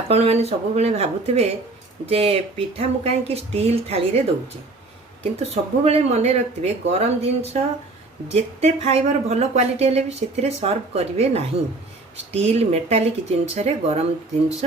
आपण मैंने सब बेले भावुवे जे पिठा मु कहीं स्टील थाली रे दौचे किंतु सब बेले मन रखिए गरम जिनस जेते फाइबर भल क्वालिटी हेले भी से सर्व करेंगे ना। स्टील मेटालिक जिनस गरम जिनस